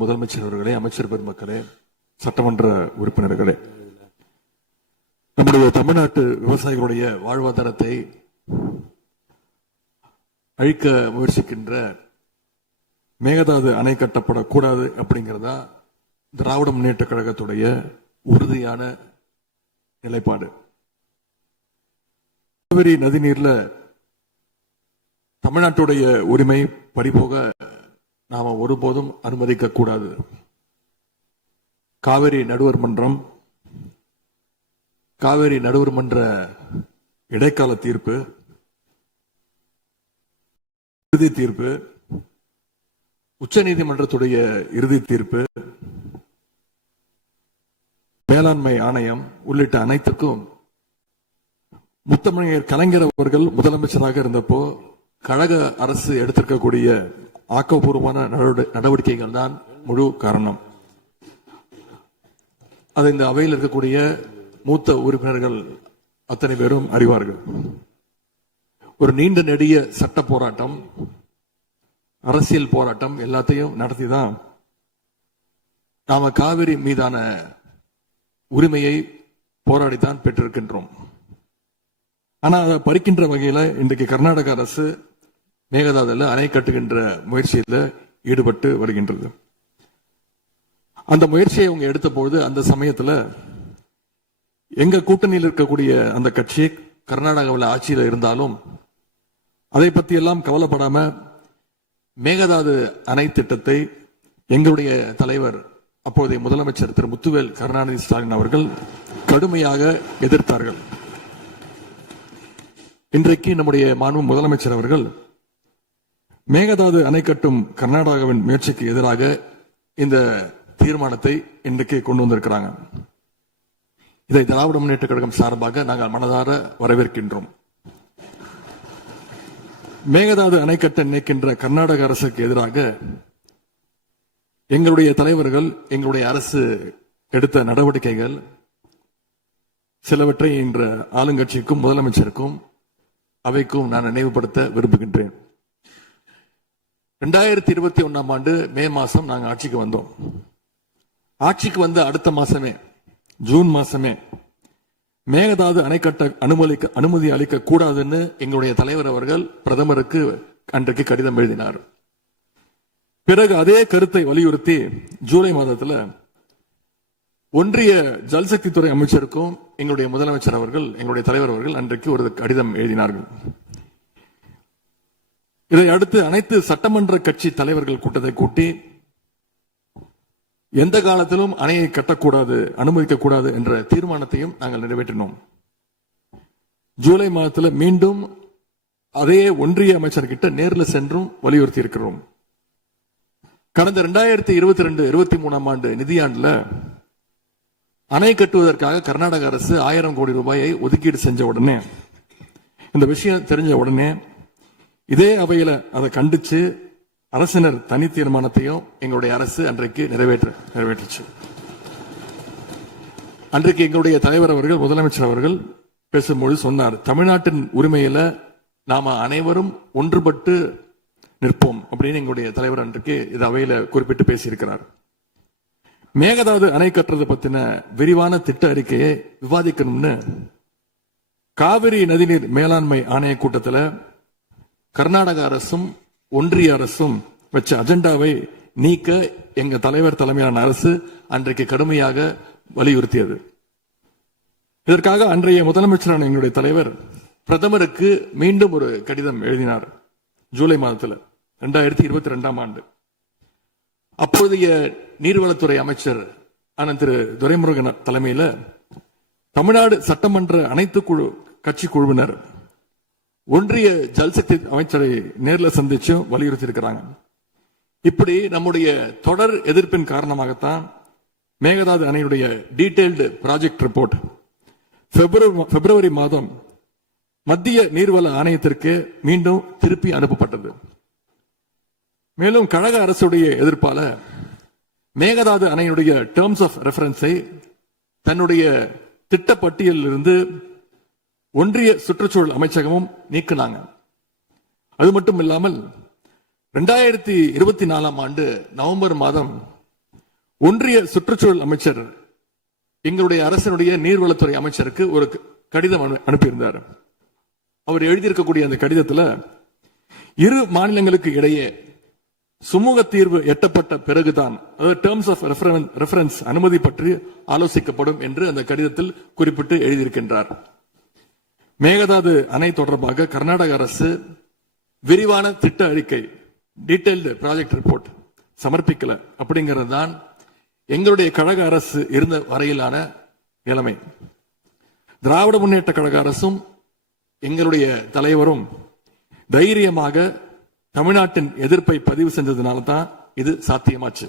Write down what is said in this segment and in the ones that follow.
முதலமைச்சர் அவர்களே, அமைச்சர் பெருமக்களே, சட்டமன்ற உறுப்பினர்களே, நம்முடைய தமிழ்நாட்டு விவசாயிகளுடைய வாழ்வாதாரத்தை அழிக்க முயற்சிக்கின்ற மேகதாது அணை கட்டப்படக்கூடாது அப்படிங்கிறதா திராவிட முன்னேற்ற கழகத்துடைய உறுதியான நிலைப்பாடு. காவிரி நதிநீர்ல தமிழ்நாட்டுடைய உரிமை பறிபோக நாம ஒருபோதும் அனுமதிக்க கூடாது. காவிரி நடுவர் மன்றம், காவிரி நடுவர் மன்ற இடைக்கால தீர்ப்பு, இறுதி தீர்ப்பு, உச்ச நீதிமன்றத்துடைய இறுதி தீர்ப்பு, மேலாண்மை ஆணையம் உள்ளிட்ட அனைத்துக்கும் முத்தமிழர் கலைஞர் அவர்கள் முதலமைச்சராக இருந்தப்போ கழக அரசு எடுத்திருக்கக்கூடிய ஆக்கப்பூர்வமான நடவடிக்கைகள் தான் முழு காரணம். அதை இந்த அவையில் இருக்கக்கூடிய மூத்த உறுப்பினர்கள் அத்தனை பேரும் அறிவார்கள். ஒரு நீண்ட நெடிய சட்ட போராட்டம், அரசியல் போராட்டம் எல்லாத்தையும் நடத்திதான் நாம காவிரி மீதான உரிமையை போராடித்தான் பெற்றிருக்கின்றோம். ஆனா அதை பறிக்கின்ற வகையில இன்றைக்கு கர்நாடக அரசு மேகதாதுல அணை கட்டுகின்ற முயற்சியில ஈடுபட்டு வருகின்றது. அந்த முயற்சியை அவங்க எடுத்த பொழுது அந்த சமயத்துல எங்க கூட்டணியில் இருக்கக்கூடிய அந்த கட்சி கர்நாடகாவில் ஆட்சியில் இருந்தாலும் அதை பத்தி எல்லாம் கவலைப்படாம மேகதாது அணை திட்டத்தை எங்களுடைய தலைவர் அப்போதைய முதலமைச்சர் திரு முத்துவேல் கருணாநிதி ஸ்டாலின் அவர்கள் கடுமையாக எதிர்த்தார்கள். இன்றைக்கு நம்முடைய மாண்பு முதலமைச்சர் அவர்கள் மேகதாது அணை கட்டும் கர்நாடகாவின் முயற்சிக்கு எதிராக இந்த தீர்மானத்தை இன்றைக்கு கொண்டு வந்திருக்கிறாங்க. இதை திராவிட முன்னேற்ற கழகம் சார்பாக நாங்கள் மனதார வரவேற்கின்றோம். மேகதாது அணை கட்ட நினைக்கின்ற கர்நாடக அரசுக்கு எதிராக எங்களுடைய தலைவர்கள், எங்களுடைய அரசு எடுத்த நடவடிக்கைகள் சிலவற்றை இன்று ஆளுங்கட்சிக்கும் முதலமைச்சருக்கும் அவைக்கும் நான் நினைவுபடுத்த விரும்புகின்றேன். 2021 ஆண்டு மே மாசம் நாங்கள் ஆட்சிக்கு வந்தோம். ஆட்சிக்கு வந்த அடுத்த மாசமே, ஜூன் மாசமே மேகதாது அணை கட்ட அனுமதி அளிக்க கூடாதுன்னு எங்களுடைய தலைவர் அவர்கள் பிரதமருக்கு அன்றைக்கு கடிதம் எழுதினார். பிறகு அதே கருத்தை வலியுறுத்தி ஜூலை மாதத்தில் ஒன்றிய ஜல்சக்தி துறை அமைச்சருக்கும் எங்களுடைய முதலமைச்சர் அவர்கள், எங்களுடைய தலைவர் அவர்கள் அன்றைக்கு ஒரு கடிதம் எழுதினார்கள். இதை அடுத்து அனைத்து சட்டமன்ற கட்சி தலைவர்கள் கூட்டத்தை கூட்டி எந்த காலத்திலும் அணையை கட்டக்கூடாது, அனுமதிக்க கூடாது என்ற தீர்மானத்தையும் நாங்கள் நிறைவேற்றினோம். ஜூலை மாதத்தில் மீண்டும் அதே ஒன்றிய அமைச்சர்கிட்ட நேரில் சென்றும் வலியுறுத்தி இருக்கிறோம். கடந்த 2022-23 ஆண்டு நிதியாண்டுல அணை கட்டுவதற்காக கர்நாடக அரசு 1000 கோடி ரூபாயை ஒதுக்கீடு செஞ்ச உடனே, இந்த விஷயம் தெரிஞ்ச உடனே இதே அவையில அதை கண்டிச்சு அரசினர் தனி தீர்மானத்தையும் எங்களுடைய அரசு அன்றைக்கு நிறைவேற்றுச்சு. அன்றைக்கு எங்களுடைய தலைவர் அவர்கள், முதலமைச்சர் அவர்கள் பேசும்போது சொன்னார், தமிழ்நாட்டின் உரிமையில நாம அனைவரும் ஒன்றுபட்டு நிற்போம் அப்படின்னு எங்களுடைய தலைவர் அன்றைக்கு இது அவையில குறிப்பிட்டு பேசியிருக்கிறார். மேகதாது அணை கட்டுறது பத்தின விரிவான திட்ட அறிக்கையை விவாதிக்கணும்னு காவிரி நதிநீர் மேலாண்மை ஆணைய கூட்டத்தில் கர்நாடக அரசும் ஒன்றிய அரசும் வச்ச அஜெண்டாவை நீக்க எங்க தலைவர் தலைமையிலான அரசு அன்றைக்கு கடுமையாக வலியுறுத்தியது. இதற்காக அன்றைய முதலமைச்சரான எங்களுடைய தலைவர் பிரதமருக்கு மீண்டும் ஒரு கடிதம் எழுதினார் ஜூலை மாதத்தில் 2022 ஆண்டு. அப்போதைய நீர்வளத்துறை அமைச்சர் அண்ணன் திரு துரைமுருகன் தலைமையில தமிழ்நாடு சட்டமன்ற அனைத்து கட்சி குழுவினர் ஒன்றிய ஜல்சக்தி அமைச்சரை நேரில் சந்திச்சு வலியுறுத்தி இருக்கிறாங்க. இப்படி நம்முடைய தொடர் எதிர்ப்பின் காரணமாகத்தான் மேகதாது அணையுடைய டீடைல்டு ப்ராஜெக்ட் ரிப்போர்ட் பிப்ரவரி மாதம் மத்திய நீர்வள ஆணையத்திற்கு மீண்டும் திருப்பி அனுப்பப்பட்டது. மேலும் கழக அரசுடைய எதிர்ப்பால மேகதாது அணையுடைய டேர்ம்ஸ் ஆஃப் ரெஃபரன்ஸை தன்னுடைய திட்டப்பட்டியலில் இருந்து ஒன்றிய சுற்றுச்சூழல் அமைச்சகமும் நீக்கினாங்க. அது மட்டும் இல்லாமல் 2024 ஆண்டு நவம்பர் மாதம் ஒன்றிய சுற்றுச்சூழல் அமைச்சர் எங்களுடைய அரசினுடைய நீர்வளத்துறை அமைச்சருக்கு ஒரு கடிதம் அனுப்பியிருந்தார். அவர் எழுதியிருக்கக்கூடிய அந்த கடிதத்தில் இரு மாநிலங்களுக்கு இடையே சுமூக தீர்வு எட்டப்பட்ட பிறகுதான், அதாவது டேர்ம்ஸ் ஆஃப் ரெஃபரன்ஸ் அனுமதி பற்றி ஆலோசிக்கப்படும் என்று அந்த கடிதத்தில் குறிப்பிட்டு எழுதியிருக்கின்றார். மேகதாது அணை தொடர்பாக கர்நாடக அரசு விரிவான திட்ட அறிக்கை, டீடைல்டு ப்ராஜெக்ட் ரிப்போர்ட் சமர்ப்பிக்கல அப்படிங்கிறது தான் எங்களுடைய கழக அரசு இருந்த வரையிலான நிலைமை. திராவிட முன்னேற்ற கழக அரசும் எங்களுடைய தலைவரும் தைரியமாக தமிழ்நாட்டின் எதிர்ப்பை பதிவு செஞ்சதுனால தான் இது சாத்தியமாச்சு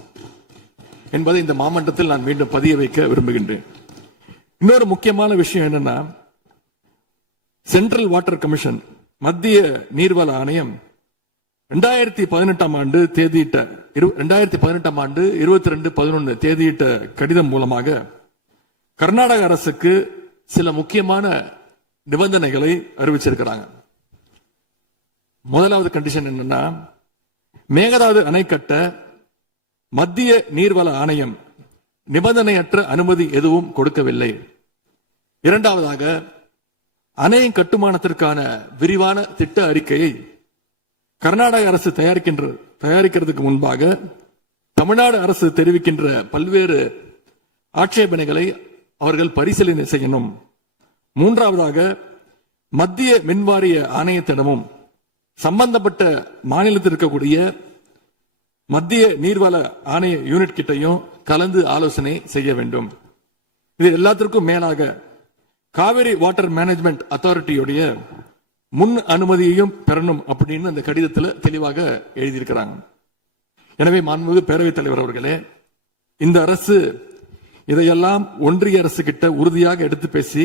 என்பதை இந்த மாமன்றத்தில் நான் மீண்டும் பதிய வைக்க விரும்புகின்றேன். இன்னொரு முக்கியமான விஷயம் என்னன்னா, சென்ட்ரல் வாட்டர் கமிஷன், மத்திய நீர்வள ஆணையம் 2018 ஆண்டு தேதியிட்ட 2018 ஆண்டு 22/11 தேதியிட்ட கடிதம் மூலமாக கர்நாடக அரசுக்கு சில முக்கியமான நிபந்தனைகளை அறிவிச்சிருக்கிறாங்க. முதலாவது கண்டிஷன் என்னன்னா, மேகதாது அணை கட்ட மத்திய நீர்வள ஆணையம் நிபந்தனையற்ற அனுமதி எதுவும் கொடுக்கவில்லை. இரண்டாவதாக, அணையின் கட்டுமானத்திற்கான விரிவான திட்ட அறிக்கையை கர்நாடக அரசு தயாரிக்கிறதுக்கு முன்பாக தமிழ்நாடு அரசு தெரிவிக்கின்ற பல்வேறு ஆட்சேபனைகளை அவர்கள் பரிசீலனை செய்யணும். மூன்றாவதாக, மத்திய மின்வாரிய ஆணையத்திடமும் சம்பந்தப்பட்ட மாநிலத்தில் இருக்கக்கூடிய மத்திய நீர்வள ஆணைய யூனிட் கிட்டையும் கலந்து ஆலோசனை செய்ய வேண்டும். இது எல்லாத்திற்கும் மேலாக காவிரி வாட்டர் மேனேஜ்மெண்ட் அத்தாரிட்டியுடைய முன் அனுமதியையும் பெறணும் அப்படின்னு அந்த கடிதத்தில் தெளிவாக எழுதியிருக்கிறாங்க. எனவே மாண்புமிகு பேரவைத் தலைவர் அவர்களே, இந்த அரசு இதையெல்லாம் ஒன்றிய அரசு கிட்ட உறுதியாக எடுத்து பேசி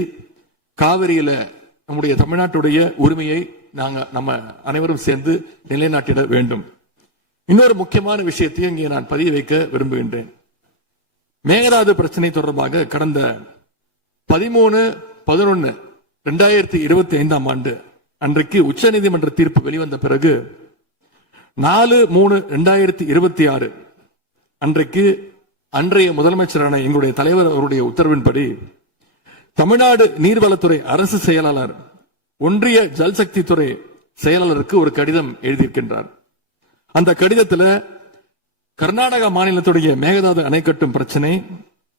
காவிரியில நம்முடைய தமிழ்நாட்டுடைய உரிமையை நம்ம அனைவரும் சேர்ந்து நிலைநாட்டிட வேண்டும். இன்னொரு முக்கியமான விஷயத்தையும் இங்கே நான் பதிய வைக்க விரும்புகின்றேன். மேகதாது பிரச்சனை தொடர்பாக கடந்த 13/11/2025 ஆண்டு அன்றைக்கு உச்சநீதிமன்ற தீர்ப்பு வெளிவந்த பிறகு 4/3/2026 அன்றைக்கு அன்றைய முதலமைச்சரான எங்களுடைய தலைவர் அவருடைய உத்தரவின்படி தமிழ்நாடு நீர்வளத்துறை அரசு செயலாளர் ஒன்றிய ஜல்சக்தி துறை செயலாளருக்கு ஒரு கடிதம் எழுதியிருக்கின்றார். அந்த கடிதத்தில் கர்நாடக மாநிலத்துடைய மேகதாது அணை கட்டும் பிரச்சனை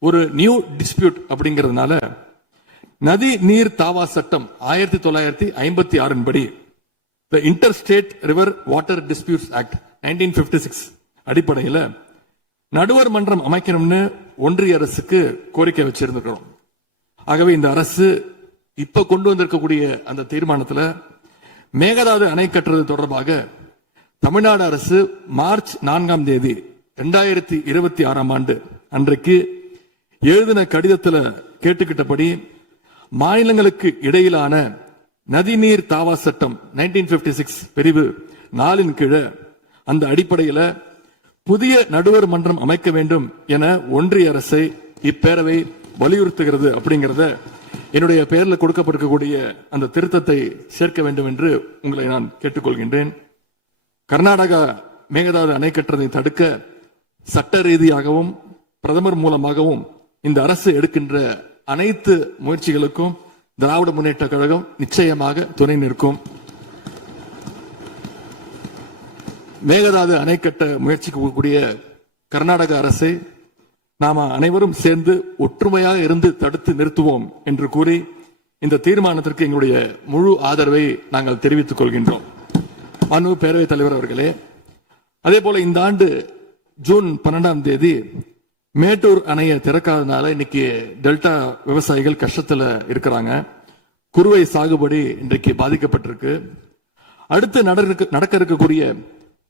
ஒரு நியூ டிஸ்பியூட் அப்படிங்கிறதுனால நதி நீர் தாவா சட்டம் 1956 படி inter state river water disputes act 1956 அடிப்படையில் நடுவர் மன்றம் அமைக்கணும்னு ஒன்றிய அரசுக்கு கோரிக்கை வச்சிருக்கிறோம். ஆகவே இந்த அரசு இப்ப கொண்டு வந்திருக்கக்கூடிய அந்த தீர்மானத்தில் மேகதாது அணை கட்டுறது தொடர்பாக தமிழ்நாடு அரசு மார்ச் 4ஆம் தேதி 2026 ஆண்டு அன்றைக்கு எழுதின கடிதத்தில் கேட்டுக்கிட்டபடி மாநிலங்களுக்கு இடையிலான நதிநீர் தாவா சட்டம் 1956 பிரிவு 4 கீழே அந்த அடிப்படையில் புதிய நடுவர் மன்றம் அமைக்க வேண்டும் என ஒன்றிய அரசை இப்பேரவை வலியுறுத்துகிறது அப்படிங்கிறத என்னுடைய பெயரில் கொடுக்கப்பட்டிருக்கக்கூடிய அந்த திருத்தத்தை சேர்க்க வேண்டும் என்று உங்களை நான் கேட்டுக்கொள்கின்றேன். கர்நாடகா மேகதாது அணை கட்டுறதை தடுக்க சட்ட ரீதியாகவும் பிரதமர் மூலமாகவும் இந்த அரசு எடுக்கின்ற அனைத்து முயற்சிகளுக்கும் திராவிட முன்னேற்ற கழகம் நிச்சயமாக துணை நிற்கும். மேகதாது அணை கட்ட முயற்சிக்கக்கூடிய கர்நாடக அரசை நாம அனைவரும் சேர்ந்து ஒற்றுமையாக இருந்து தடுத்து நிறுத்துவோம் என்று கூறி இந்த தீர்மானத்திற்கு எங்களுடைய முழு ஆதரவை நாங்கள் தெரிவித்துக் கொள்கின்றோம். மாண்புமிகு பேரவைத் தலைவர் அவர்களே, அதே போல இந்த ஆண்டு ஜூன் 12ஆம் தேதி மேட்டூர் அணையை திறக்காதனால இன்னைக்கு டெல்டா விவசாயிகள் கஷ்டத்துல இருக்கிறாங்க. குறுவை சாகுபடி இன்றைக்கு பாதிக்கப்பட்டிருக்கு. அடுத்து நடக்க இருக்கக்கூடிய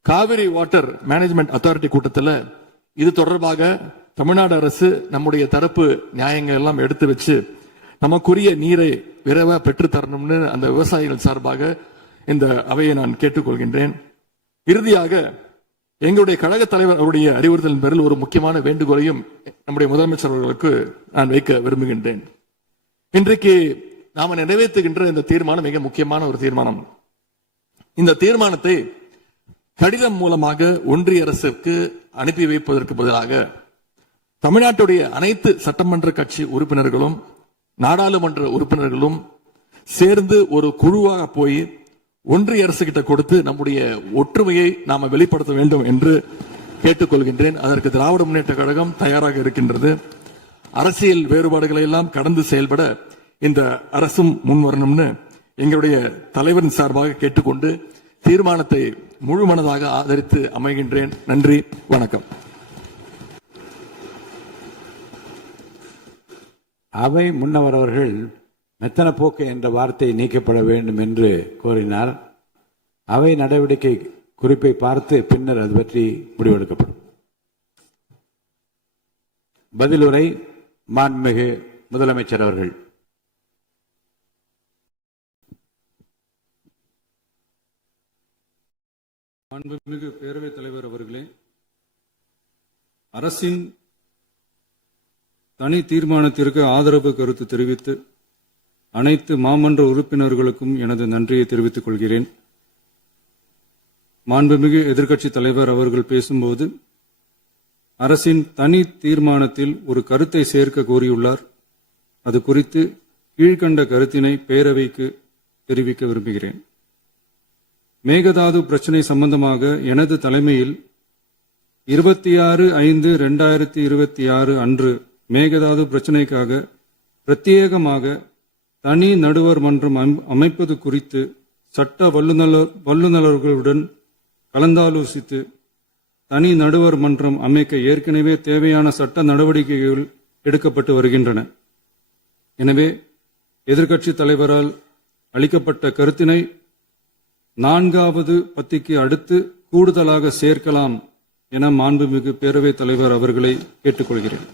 காவிரி வாட்டர் மேனேஜ்மெண்ட் அத்தாரிட்டி கூட்டத்தில் இது தொடர்பாக தமிழ்நாடு அரசு நம்முடைய தரப்பு நியாயங்கள் எல்லாம் எடுத்து வச்சு நமக்குரிய நீரை விரைவா பெற்று தரணும்னு அந்த விவசாயிகள் சார்பாக இந்த அவையை நான் கேட்டுக்கொள்கின்றேன். இறுதியாக எங்களுடைய கழக தலைவர் அவருடைய அறிவுறுத்தலின் பேரில் ஒரு முக்கியமான வேண்டுகோளையும் நம்முடைய முதலமைச்சர் அவர்களுக்கு நான் வைக்க விரும்புகின்றேன். இன்றைக்கு நாம நிறைவேற்றுகின்ற இந்த தீர்மானம் மிக முக்கியமான ஒரு தீர்மானம். இந்த தீர்மானத்தை கடிதம் மூலமாக ஒன்றிய அரசுக்கு அனுப்பி வைப்பதற்கு பதிலாக தமிழ்நாட்டுடைய அனைத்து சட்டமன்ற கட்சி உறுப்பினர்களும் நாடாளுமன்ற உறுப்பினர்களும் சேர்ந்து ஒரு குழுவாக போய் ஒன்றிய அரசு கிட்ட கொடுத்து நம்முடைய ஒற்றுமையை நாம வெளிப்படுத்த வேண்டும் என்று கேட்டுக்கொள்கின்றேன். அதற்கு திராவிட முன்னேற்ற கழகம் தயாராக இருக்கின்றது. அரசியல் வேறுபாடுகளை எல்லாம் கடந்து செயல்பட இந்த அரசும் முன்வரணும்னு எங்களுடைய தலைவரின் சார்பாக கேட்டுக்கொண்டு தீர்மானத்தை முழுமனதாக ஆதரித்து அமைகின்றேன். நன்றி, வணக்கம். அவை முன்னவர் அவர்கள் மெத்தன போக்கு என்ற வார்த்தை நீக்கப்பட வேண்டும் என்று கோரினார். அவை நடவடிக்கை குறிப்பை பார்த்து பின்னர் அது பற்றி முடிவெடுக்கப்படும். பதிலுரை மாண்புமிகு முதலமைச்சர் அவர்கள். மாண்புமிகு பேரவைத் தலைவர் அவர்களே, அரசின் தனி தீர்மானத்திற்கு ஆதரவு கருத்து தெரிவித்து அனைத்து மாமன்ற உறுப்பினர்களுக்கும் எனது நன்றியை தெரிவித்துக் கொள்கிறேன். மாண்புமிகு எதிர்க்கட்சித் தலைவர் அவர்கள் பேசும்போது அரசின் தனி தீர்மானத்தில் ஒரு கருத்தை சேர்க்க கோரியுள்ளார். அது குறித்து கீழ்கண்ட கருத்தினை பேரவைக்கு தெரிவிக்க விரும்புகிறேன். மேகதாது பிரச்சினை சம்பந்தமாக எனது தலைமையில் 26/5/2026 அன்று மேகதாது பிரச்சினைக்காக பிரத்யேகமாக தனி நடுவர் மன்றம் அமைப்பது குறித்து சட்ட வல்லுநர்களுடன் கலந்தாலோசித்து தனி நடுவர் மன்றம் அமைக்க ஏற்கனவே தேவையான சட்ட நடவடிக்கைகள் எடுக்கப்பட்டு வருகின்றன. எனவே எதிர்க்கட்சித் தலைவரால் அளிக்கப்பட்ட கருத்தினை 4வது பத்திக்கு அடுத்து கூடுதலாக சேர்க்கலாம் என மாண்புமிகு பேரவைத் தலைவர் அவர்களை கேட்டுக்கொள்கிறேன்.